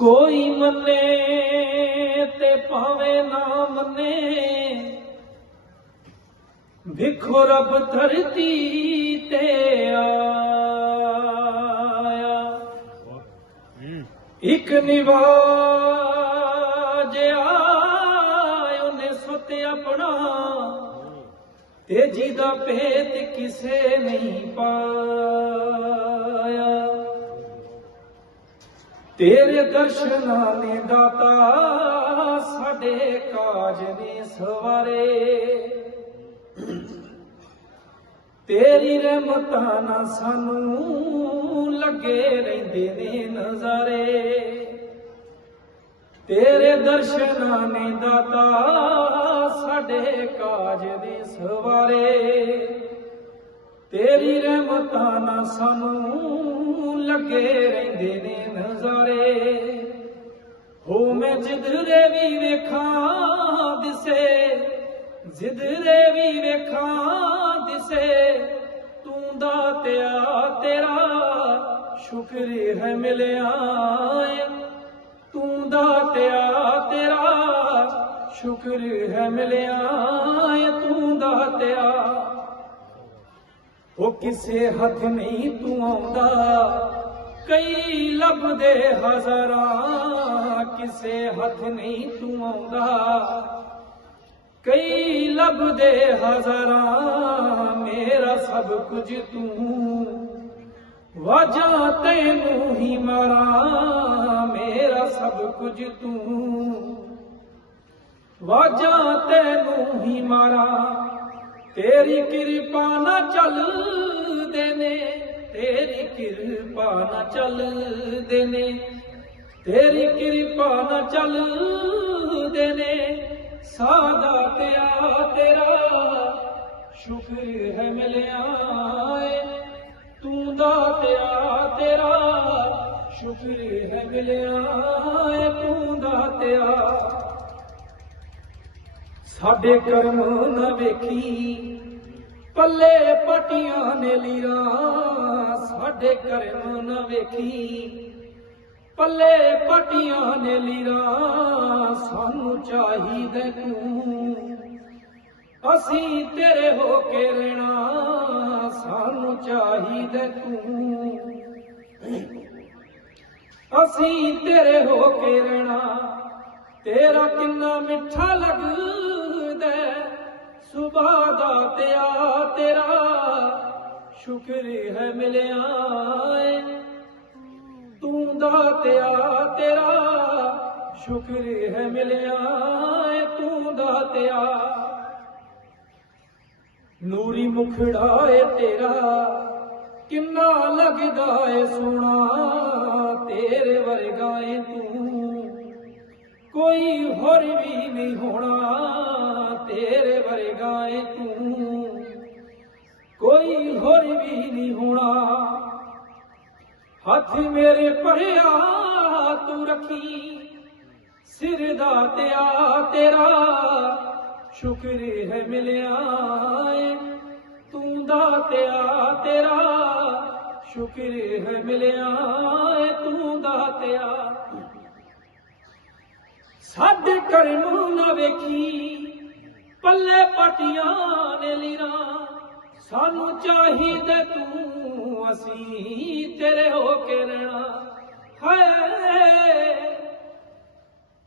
ਕੋਈ ਮੰਨੇ ਤੇ ਭਾਵੇਂ ਨਾ ਮੰਨੇ। ਵਿਖੋ ਰੱਬ ਧਰਤੀ ਤੇ ਆਇਆ। ਇੱਕ ਨਿਵਾਜ ਆਇ ਉਹਨੇ ਸੁੱਤ ਆਪਣਾ। ਤੇ ਜਿਹਦਾ ਭੇਤ ਕਿਸੇ ਨਹੀਂ ਪਾਇਆ। ਤੇਰੇ ਦਰਸ਼ਨਾਂ ਨੇ ਦਾਤਾ, ਸਾਡੇ ਕਾਜ ਨੇ ਸਵਾਰੇ। ਤੇਰੀ ਰਹਿਮਤਾਂ ਨਾਲ ਸਾਨੂੰ ਲੱਗੇ ਰਹਿੰਦੇ ਨੇ ਨਜ਼ਾਰੇ। ਤੇਰੇ ਦਰਸ਼ਨਾਂ ਨੇ ਦਾਤਾ, ਸਾਡੇ ਕਾਜ ਦੇ ਸਵਾਰੇ। ਤੇਰੀ ਰਹਿਮਤਾਂ ਨਾ ਸਾਨੂੰ ਲੱਗੇ ਰਹਿੰਦੇ ਨੇ ਨਜ਼ਾਰੇ। ਹੋ ਮੈਂ ਜਿੱਧਰੇ ਵੀ ਵੇਖਾਂ ਦਿਸੇ, ਜਿੱਧਰੇ ਵੀ ਵੇਖਾਂ ਦਿਸੇ, ਤੂੰ ਦਾਤਿਆ ਤੇਰਾ ਸ਼ੁਕਰ ਹੈ ਮਿਲਿਆ ਏ। ਤੂੰ ਦਾਤਿਆ ਤੇਰਾ ਸ਼ੁਕਰ ਹੈ ਮਿਲਿਆ ਏ, ਤੂੰ ਦਾਤਿਆ ਉਹ ਕਿਸੇ ਹੱਥ ਨਹੀਂ ਤੂੰ ਆਉਂਦਾ ਕਈ ਲੱਭਦੇ ਹਜ਼ਾਰਾਂ ਕਿਸੇ ਹੱਥ ਨਹੀਂ ਤੂੰ ਆਉਂਦਾ ਕਈ ਲੱਭਦੇ ਹਜ਼ਾਰਾਂ ਮੇਰਾ ਸਭ ਕੁਝ ਤੂੰ ਵਾਜਾਂ ਤੈਨੂੰ ਹੀ ਮਾਰਾਂ ਮੇਰਾ ਸਭ ਕੁਝ ਤੂੰ ਵਾਜਾਂ ਤੈਨੂੰ ਹੀ ਮਾਰਾਂ ਤੇਰੀ ਕਿਰਪਾ ਨਾ ਚੱਲਦੇ ਨੇ, ਤੇਰੀ ਕਿਰਪਾ ਨਾ ਚੱਲਦੇ ਨੇ। ਤੇਰੀ ਕਿਰਪਾ ਨਾ ਚੱਲਦੇ ਨੇ, ਸਾਦਾ ਪਿਆ ਤੇਰਾ ਸ਼ੁਕਰ ਹੈ ਮਿਲਿਆ ਏ। ਤੂੰ ਦਾਤਿਆ ਤੇਰਾ ਸ਼ੁਕਰ ਹੈ ਮਿਲਿਆ ਏ, ਤੂੰ ਦਾਤਿਆ ਸਾਡੇ ਕਰਮ ਨਾ ਵੇਖੀ। ਪੱਲੇ ਪਟੀਆਂ ਨੇ ਲੀਰਾਂ, ਸਾਡੇ ਕਰਮ ਨਾ ਵੇਖੀ। ਪੱਲੇ ਪਟੀਆਂ ਨੇ ਲੀਰਾਂ, ਸਾਨੂੰ ਚਾਹੀਦਾ ਤੂੰ। ਅਸੀਂ ਤੇਰੇ ਹੋ ਕੇ ਰਹਿਣਾ, ਸਾਨੂੰ ਚਾਹੀਦਾ ਤੂੰ। ਅਸੀਂ ਤੇਰੇ ਹੋ ਕੇ ਰਹਿਣਾ, ਤੇਰਾ ਕਿੰਨਾ ਮਿੱਠਾ ਲੱਗਦਾ ਸੁਭਾ ਦਾ ਤਿਆ ਤੇਰਾ। ਸ਼ੁਕਰ ਹੈ ਮਿਲਿਆ ਏ। ਤੂੰ ਦਾਤਿਆ ਤੇਰਾ। ਸ਼ੁਕਰ ਹੈ ਮਿਲਿਆ ਏ ਤੂੰ ਦਾਤਿਆ ਨੂਰੀ ਮੁਖੜਾ ਏ ਤੇਰਾ। ਕਿੰਨਾ ਲੱਗਦਾ ਏ ਸੋਹਣਾ। ਤੇਰੇ ਵਰਗਾ ਏ ਤੂੰ। ਕੋਈ ਹੋਰ ਵੀ ਨਹੀਂ ਹੋਣਾ। ਕੋਈ ਹੋਰ ਵੀ ਨਹੀਂ ਹੋਣਾ। ਹੱਥ ਮੇਰੇ ਭਰਿਆ, ਤੂੰ ਰੱਖੀ। ਸਿਰ ਦਾ ਤਿਆ ਤੇਰਾ, ਸ਼ੁਕਰ ਹੈ ਮਿਲਿਆ ਏ। ਤੂੰ ਦਾਤਿਆ ਤੇਰਾ, ਸ਼ੁਕਰ ਹੈ ਮਿਲਿਆ ਏ। ਤੂੰ ਦਾਤਿਆ ਸਾਡੇ ਕਰਮ ਨਾ ਵੇਖੀ। ਪਟੀਆਂ ਨੇ ਲੀਰਾਂ। ਸਾਨੂੰ ਚਾਹੀਦਾ ਤੂੰ, ਅਸੀਂ ਤੇਰੇ ਹੋ ਕੇ ਰਹਿਣਾ। ਹਾਏ,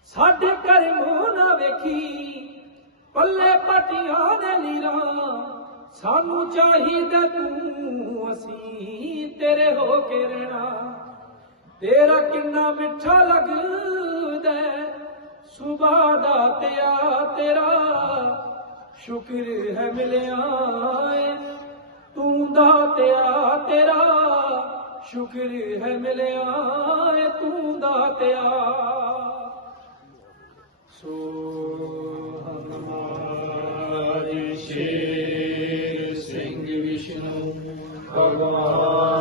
ਸਾਡੇ ਕਰਮ ਨਾ ਵੇਖੀ, ਪੱਲੇ ਪਟੀਆਂ ਦੇ ਲੀਰਾਂ। ਸਾਨੂੰ ਚਾਹੀਦਾ ਤੂੰ, ਅਸੀਂ ਤੇਰੇ ਹੋ ਕੇ ਰਹਿਣਾ। ਤੇਰਾ ਕਿੰਨਾ ਮਿੱਠਾ ਲੱਗਦਾ ਸੁਭਾ ਦਾ ਤਿਆ ਤੇਰਾ। ਸ਼ੁਕਰ ਹੈ ਮਿਲਿਆ ਏ। ਤੂੰ ਦਾਤਿਆ ਤੇਰਾ, ਸ਼ੁਕਰ ਹੈ ਮਿਲਿਆ ਏ ਤੂੰ ਦਾਤਿਆ ਸੋ ਹਮਾਰੇ ਸ਼ੇਰ ਸਿੰਘ ਵਿਸ਼ਨੂੰ ਭਗਵਾਨ